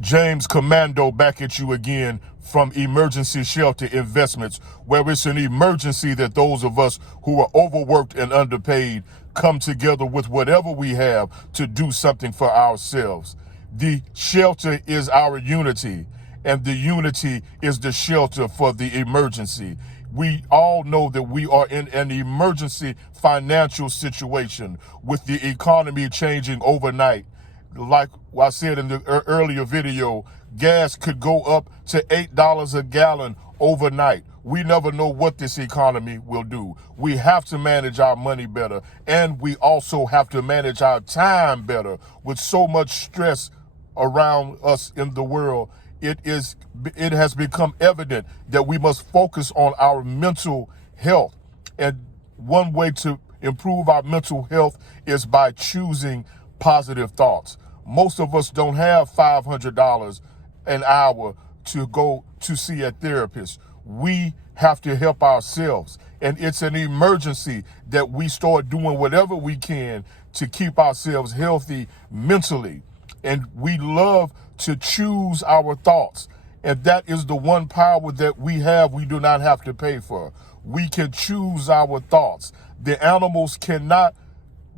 James Commando back at you again from Emergency Shelter Investments, where it's an emergency that those of us who are overworked and underpaid come together with whatever we have to do something for ourselves. The shelter is our unity, and the unity is the shelter for the emergency. We all know that we are in an emergency financial situation with the economy changing overnight. Like I said in the earlier video, gas could go up to $8 a gallon overnight. We never know what this economy will do. We have to manage our money better, and we also have to manage our time better. With so much stress around us in the world, it has become evident that we must focus on our mental health. And one way to improve our mental health is by choosing positive thoughts. Most of us don't have $500 an hour to go to see a therapist. We have to help ourselves. And it's an emergency that we start doing whatever we can to keep ourselves healthy mentally. And we love to choose our thoughts. And that is the one power that we have we do not have to pay for. We can choose our thoughts. The animals cannot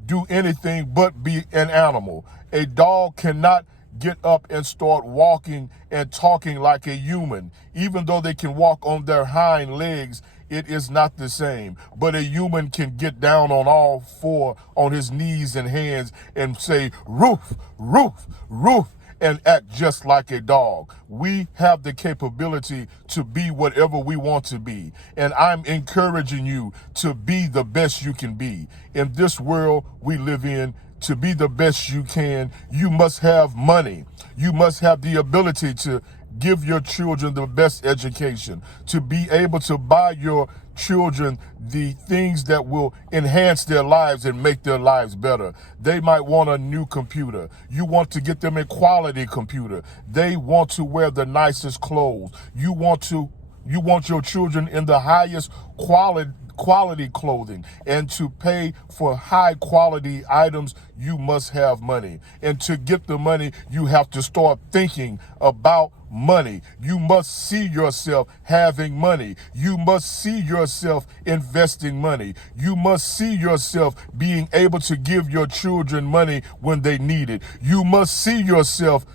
do anything but be an animal. A dog cannot get up and start walking and talking like a human. Even though they can walk on their hind legs, it is not the same. But a human can get down on all four on his knees and hands and say, roof, roof, roof, and act just like a dog. We have the capability to be whatever we want to be. And I'm encouraging you to be the best you can be. In this world we live in, to be the best you can, you must have money. You must have the ability to give your children the best education, to be able to buy your children the things that will enhance their lives and make their lives better. They might want a new computer. You want to get them a quality computer. They want to wear the nicest clothes. You want your children in the highest quality clothing, and to pay for high quality items, you must have money. And to get the money, you have to start thinking about money. You must see yourself having money. You must see yourself investing money. You must see yourself being able to give your children money when they need it. You must see yourself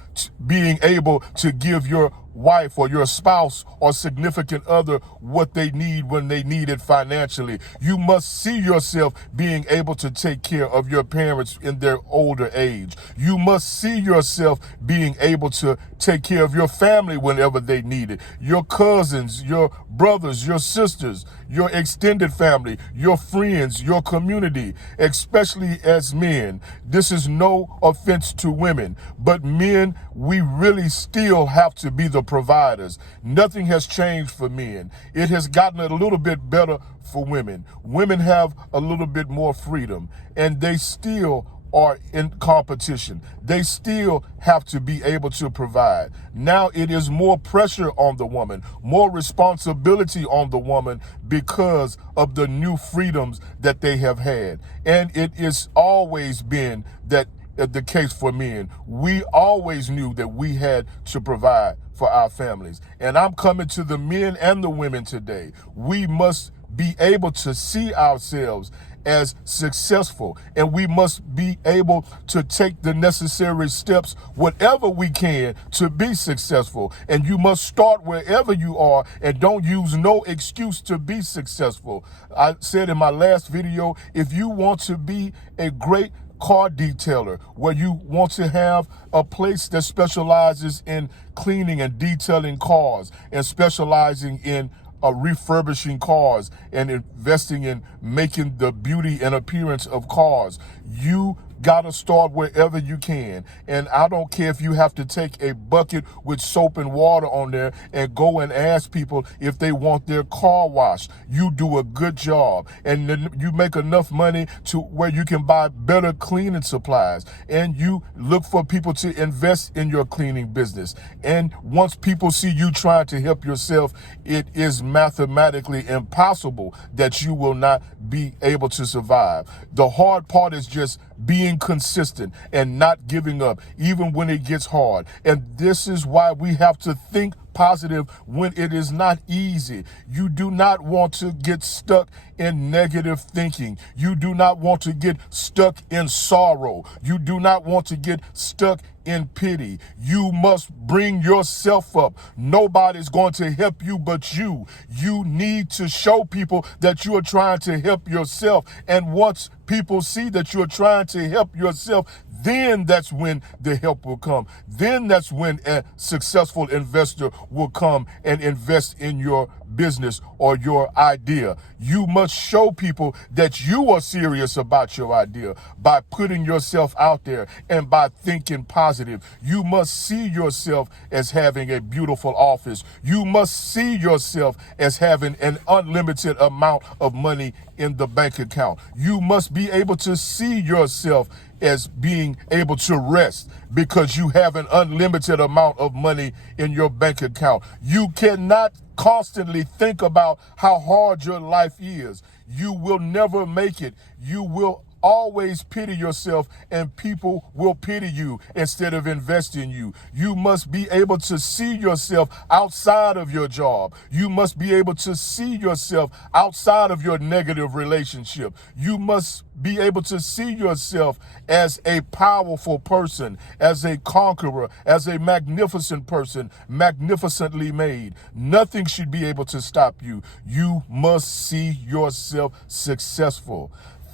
being able to give your wife or your spouse or significant other what they need when they need it financially. You must see yourself being able to take care of your parents in their older age. You must see yourself being able to take care of your family whenever they need it. Your cousins, your brothers, your sisters, your extended family, your friends, your community, especially as men. This is no offense to women, but men, we really still have to be the providers. Nothing has changed for men. It has gotten a little bit better for women. Women have a little bit more freedom, and they still are in competition. They still have to be able to provide. Now it is more pressure on the woman, more responsibility on the woman because of the new freedoms that they have had. And it is always been that the case for men. We always knew that we had to provide for our families. And I'm coming to the men and the women today. We must be able to see ourselves as successful, and we must be able to take the necessary steps, whatever we can, to be successful. And you must start wherever you are, and don't use no excuse to be successful. I said in my last video, if you want to be a great car detailer, where you want to have a place that specializes in cleaning and detailing cars and specializing in refurbishing cars and investing in making the beauty and appearance of cars, you gotta start wherever you can. And I don't care if you have to take a bucket with soap and water on there and go and ask people if they want their car washed. You do a good job, and then you make enough money to where you can buy better cleaning supplies, and you look for people to invest in your cleaning business. And once people see you trying to help yourself, it is mathematically impossible that you will not be able to survive. The hard part is just being being consistent and not giving up, even when it gets hard. And this is why we have to think positive when it is not easy. You do not want to get stuck in negative thinking. You do not want to get stuck in sorrow. You do not want to get stuck in pity. You must bring yourself up. Nobody's going to help you but you. You need to show people that you are trying to help yourself. And once people see that you're trying to help yourself, then that's when the help will come. Then that's when a successful investor will come and invest in your business or your idea. You must show people that you are serious about your idea by putting yourself out there and by thinking positive. You must see yourself as having a beautiful office. You must see yourself as having an unlimited amount of money in the bank account. You must be able to see yourself as being able to rest because you have an unlimited amount of money in your bank account. You cannot constantly think about how hard your life is. You will never make it. You will always pity yourself, and people will pity you instead of invest in you. You must be able to see yourself outside of your job. You must be able to see yourself outside of your negative relationship. You must be able to see yourself as a powerful person, as a conqueror, as a magnificent person, magnificently made. Nothing should be able to stop you. You must see yourself successful.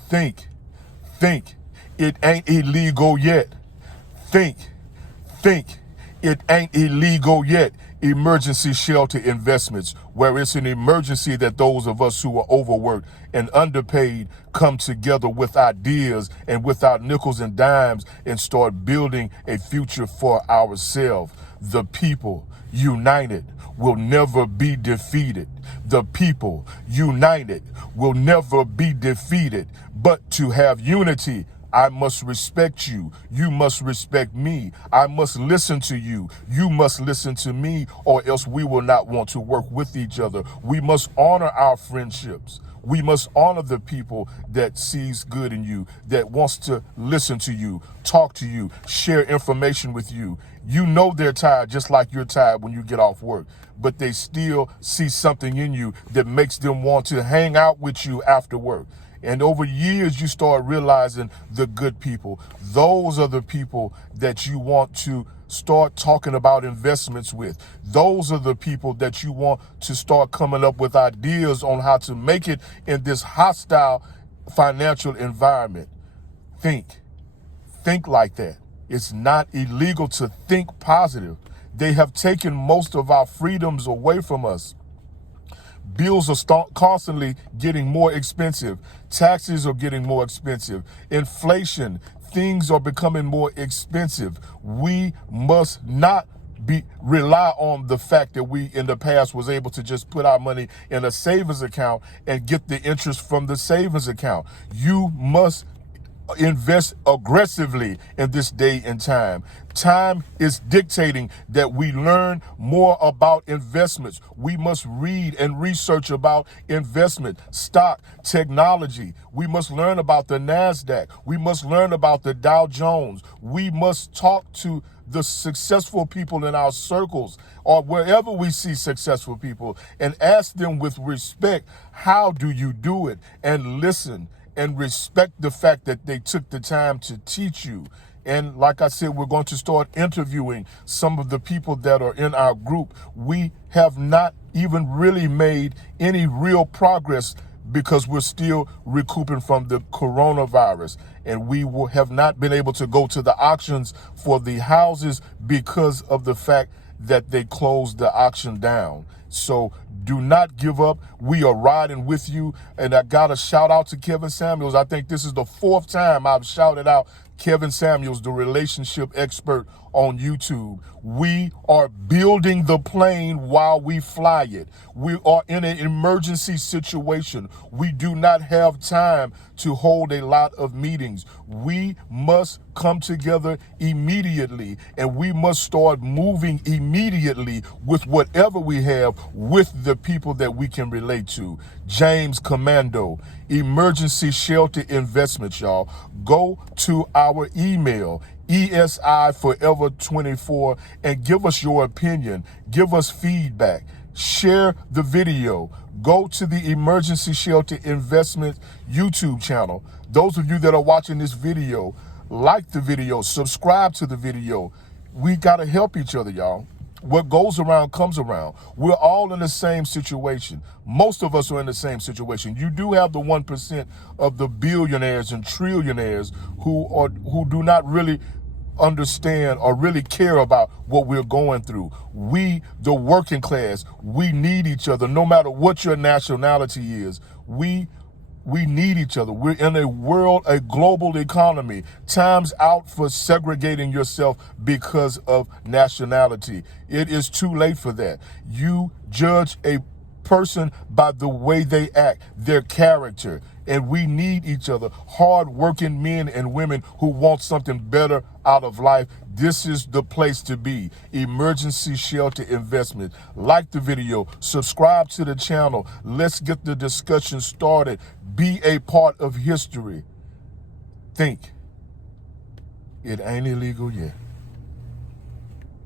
Think. It ain't illegal yet. Think. It ain't illegal yet. Emergency shelter investments, where it's an emergency that those of us who are overworked and underpaid come together with ideas and with our nickels and dimes and start building a future for ourselves. The people united will never be defeated. The people united will never be defeated. But to have unity, I must respect you. You must respect me. I must listen to you. You must listen to me, or else we will not want to work with each other. We must honor our friendships. We must honor the people that sees good in you, that wants to listen to you, talk to you, share information with you. You know they're tired just like you're tired when you get off work, but they still see something in you that makes them want to hang out with you after work. And over years, you start realizing the good people. Those are the people that you want to start talking about investments with. Those are the people that you want to start coming up with ideas on how to make it in this hostile financial environment. Think like that. It's not illegal to think positive. They have taken most of our freedoms away from us. Bills are constantly getting more expensive. Taxes are getting more expensive. Inflation, things are becoming more expensive. We must not rely on the fact that we in the past was able to just put our money in a savings account and get the interest from the savings account. You must invest aggressively in this day and time. Time is dictating that we learn more about investments. We must read and research about investment, stock, technology. We must learn about the NASDAQ. We must learn about the Dow Jones. We must talk to the successful people in our circles or wherever we see successful people and ask them with respect, how do you do it? And listen and respect the fact that they took the time to teach you. And like I said, we're going to start interviewing some of the people that are in our group. We have not even really made any real progress because we're still recouping from the coronavirus. And we have not been able to go to the auctions for the houses because of the fact that they closed the auction down. So do not give up. We are riding with you. And I got a shout out to Kevin Samuels. I think this is the 4th time I've shouted out Kevin Samuels, the relationship expert on YouTube. We are building the plane while we fly it. We are in an emergency situation. We do not have time to hold a lot of meetings. We must come together immediately, and we must start moving immediately with whatever we have with the people that we can relate to. James Commando, Emergency Shelter Investments, y'all. Go to our email, ESIForever24, and give us your opinion. Give us feedback. Share the video. Go to the Emergency Shelter Investment YouTube channel. Those of you that are watching this video, like the video, subscribe to the video. We got to help each other, y'all. What goes around comes around. We're all in the same situation. Most of us are in the same situation. You do have the 1% of the billionaires and trillionaires who do not really understand or really care about what we're going through. We, the working class, we need each other. No matter what your nationality is, we need each other. We're in a global economy. Time's out for segregating yourself because of nationality. It is too late for that. You judge a person by the way they act, their character. And we need each other. Hard-working men and women who want something better out of life. This is the place to be. Emergency Shelter Investment. Like the video. Subscribe to the channel. Let's get the discussion started. Be a part of history. Think. It ain't illegal yet.